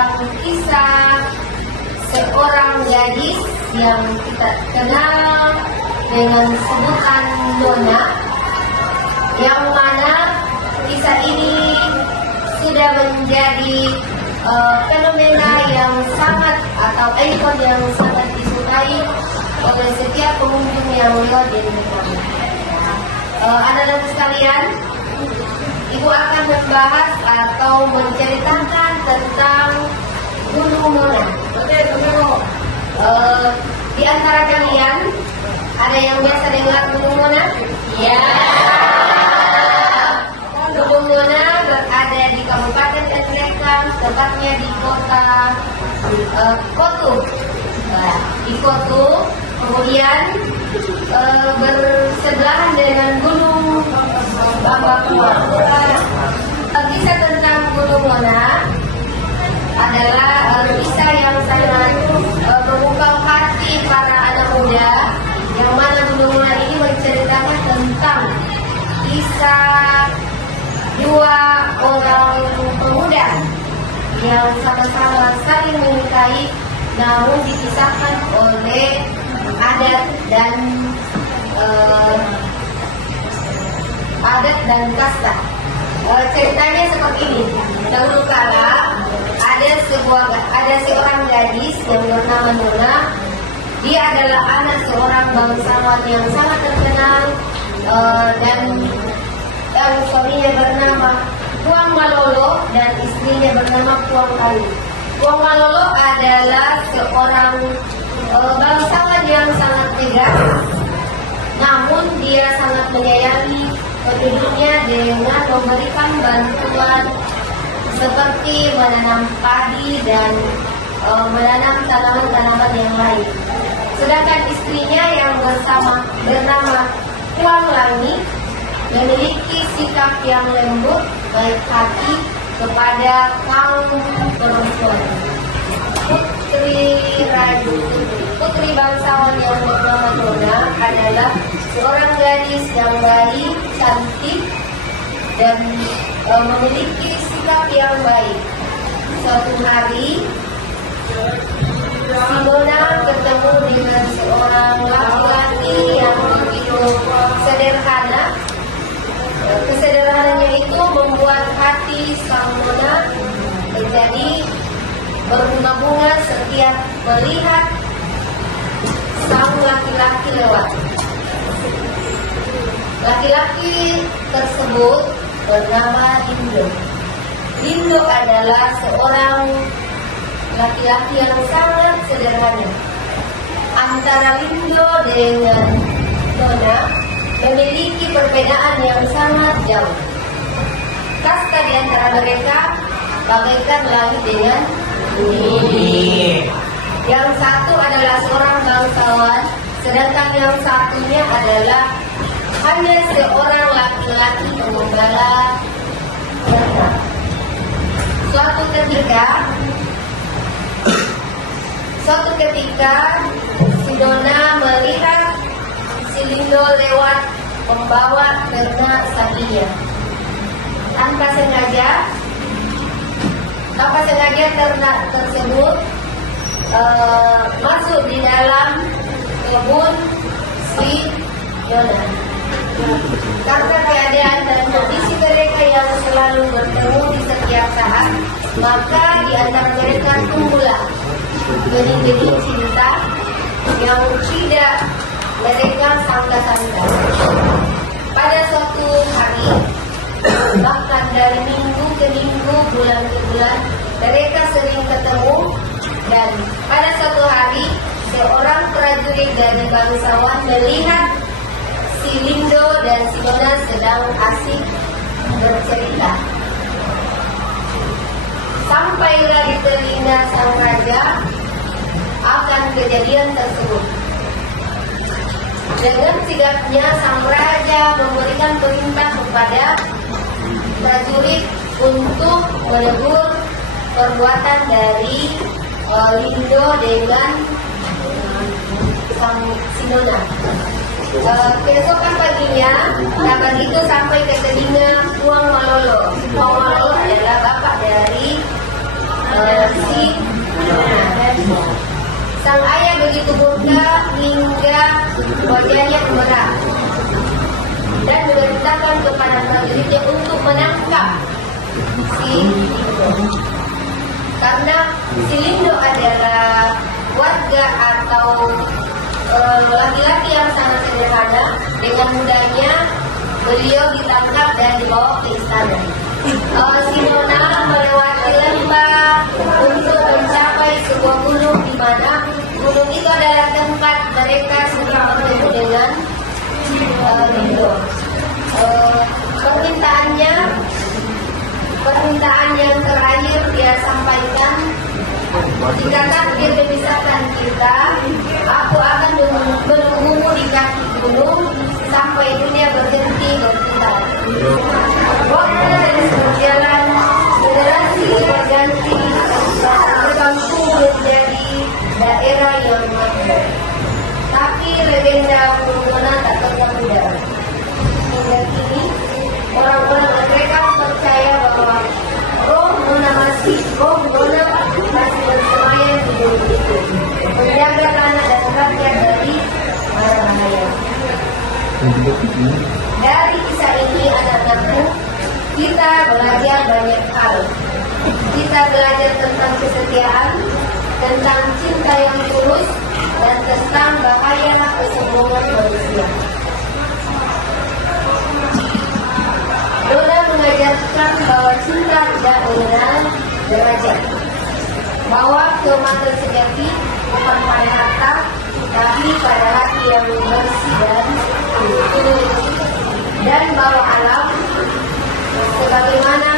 tentang kisah seorang gadis yang kita kenal dengan sebutan Nona, yang mana kisah ini sudah menjadi fenomena yang sangat atau ikon yang sangat disukai oleh setiap pengunjung yang lewat di tempat. Anak-anak sekalian, Ibu akan membahas atau menceritakan tentang Gunung Nona. Di antara kalian ada yang biasa dengar Gunung Nona? Ya. Gunung Nona berada di Kabupaten Tangerang, tepatnya di kota Kotu. Di Kotu, kemudian bersebelahan dengan Gunung Bambakua. Kisah tentang Gunung Nona adalah kisah yang sangat memukau hati para anak muda, yang mana Gunung Nona ini menceritakan tentang kisah dua orang pemuda yang sama-sama saling menyukai namun dipisahkan oleh adat dan kasta. Ceritanya seperti ini. Dahulu kala ada seorang gadis yang bernama Nona. Dia adalah anak seorang bangsawan yang sangat terkenal dan suaminya bernama Puang Malolo dan istrinya bernama Puang Kayu. Puang Malolo adalah seorang bangsawan yang sangat tegas, namun dia sangat menyayangi penduduknya dengan memberikan bantuan seperti menanam padi dan menanam tanaman-tanaman yang lain. Sedangkan istrinya yang bernama Puang Langi memiliki sikap yang lembut, baik hati kepada kaum perempuan. Putri bangsawan yang bernama Nona adalah seorang gadis yang baik, cantik, dan memiliki sikap yang baik. Suatu hari, si Nona bertemu dengan seorang laki-laki yang begitu sederhana. Kesederhanaannya itu membuat hati sang Nona menjadi berbunga-bunga setiap melihat sang laki-laki lewat. Laki-laki tersebut bernama Lindo. Lindo adalah seorang laki-laki yang sangat sederhana. Antara Lindo dengan Nona memiliki perbedaan yang sangat jauh. Kasta di antara mereka bagaikan langit dengan bumi. Yang satu adalah seorang bangsawan, sedangkan yang satunya adalah hanya seorang laki-laki pengembala ternak. Suatu ketika si Nona melihat si Lindo lewat membawa ternak sapinya. Tanpa sengaja ternak tersebut masuk di dalam kebun si Nona. Karena keadaan dan kondisi mereka yang selalu bertemu di setiap saat, maka di antara mereka tumbuhlah benih-benih cinta yang tidak mereka sangka-sangka. Pada suatu hari, bahkan dari minggu ke minggu, bulan ke bulan, mereka sering ketemu. Dan pada suatu hari, seorang prajurit dari bangsawan melihat si Lindo dan si Nona sedang asik bercerita. Sampailah di telinga sang raja akan kejadian tersebut. Dengan sigapnya sang raja memberikan perintah kepada prajurit untuk menegur perbuatan dari Lindo dengan sang Nona. Keesokan paginya, kabar itu sampai ke telinga Puang Malolo. Puang Malolo adalah bapak dari si Yona. Sang ayah begitu murka hingga wajahnya merah dan memerintahkan kepada prajuritnya untuk menangkap si Lindo. Karena si Lindo adalah warga atau laki-laki yang sangat sederhana, dengan mudahnya beliau ditangkap dan dibawa ke istana. Si Nona melewati lembah untuk mencapai sebuah gunung di mana gunung itu adalah tempat mereka sedang bertemu dengan Lindo. Permintaan yang terakhir dia sampaikan, jika takdir memisahkan kita, aku akan menunggumu di kaki gunung sampai dunia berhenti berputar. Waktu dan berjalan, generasi berganti, kampung menjadi daerah yang makmur. Tapi legenda Gunung Nona tak pernah pudar. Hingga kini, orang-orang mereka percaya bahwa roh Nona masih bersemayam di gunung itu, menjaga tanah dan rakyat dari bahaya. Dari kisah ini, anak-anakku, kita belajar banyak hal. Kita belajar tentang kesetiaan, tentang cinta yang tulus, dan tentang bahaya kesombongan manusia. Nona mengajarkan bahwa cinta tidak mengenal derajat, bahwa kematian sejati bukan pada harta, tapi pada hati yang bersih dan tulus, dan bahwa alam sebagaimana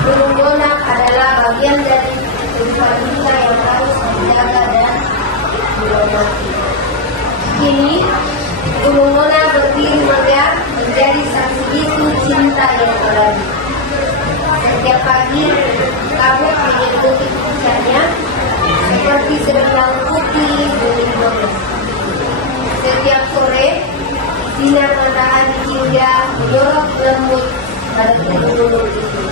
Gunung Nona adalah bagian dari kehidupan kita yang harus dijaga dan dihormati. Kini Gunung Nona berdiri megah menjadi saksi bisu cinta yang abadi. Setiap pagi kabut menyelimuti puncaknya seperti selendang putih berlindung. Setiap sore sinar matahari hingga menyorot lembut pada gunung itu,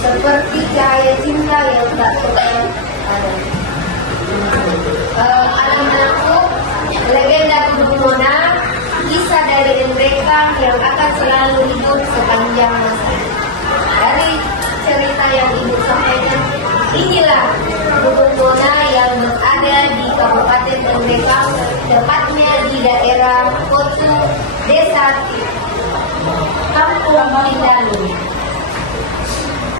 seperti cahaya cinta yang tak pernah ada. Anak-anakku, legenda Gunung Nona, kisah dari mereka yang akan selalu hidup sepanjang masa. Dari cerita yang ibu sampaikan, inilah Gunung Nona yang berada di Kabupaten Tendeka, tepatnya di daerah Kotu, Desa Kampung Pindalu.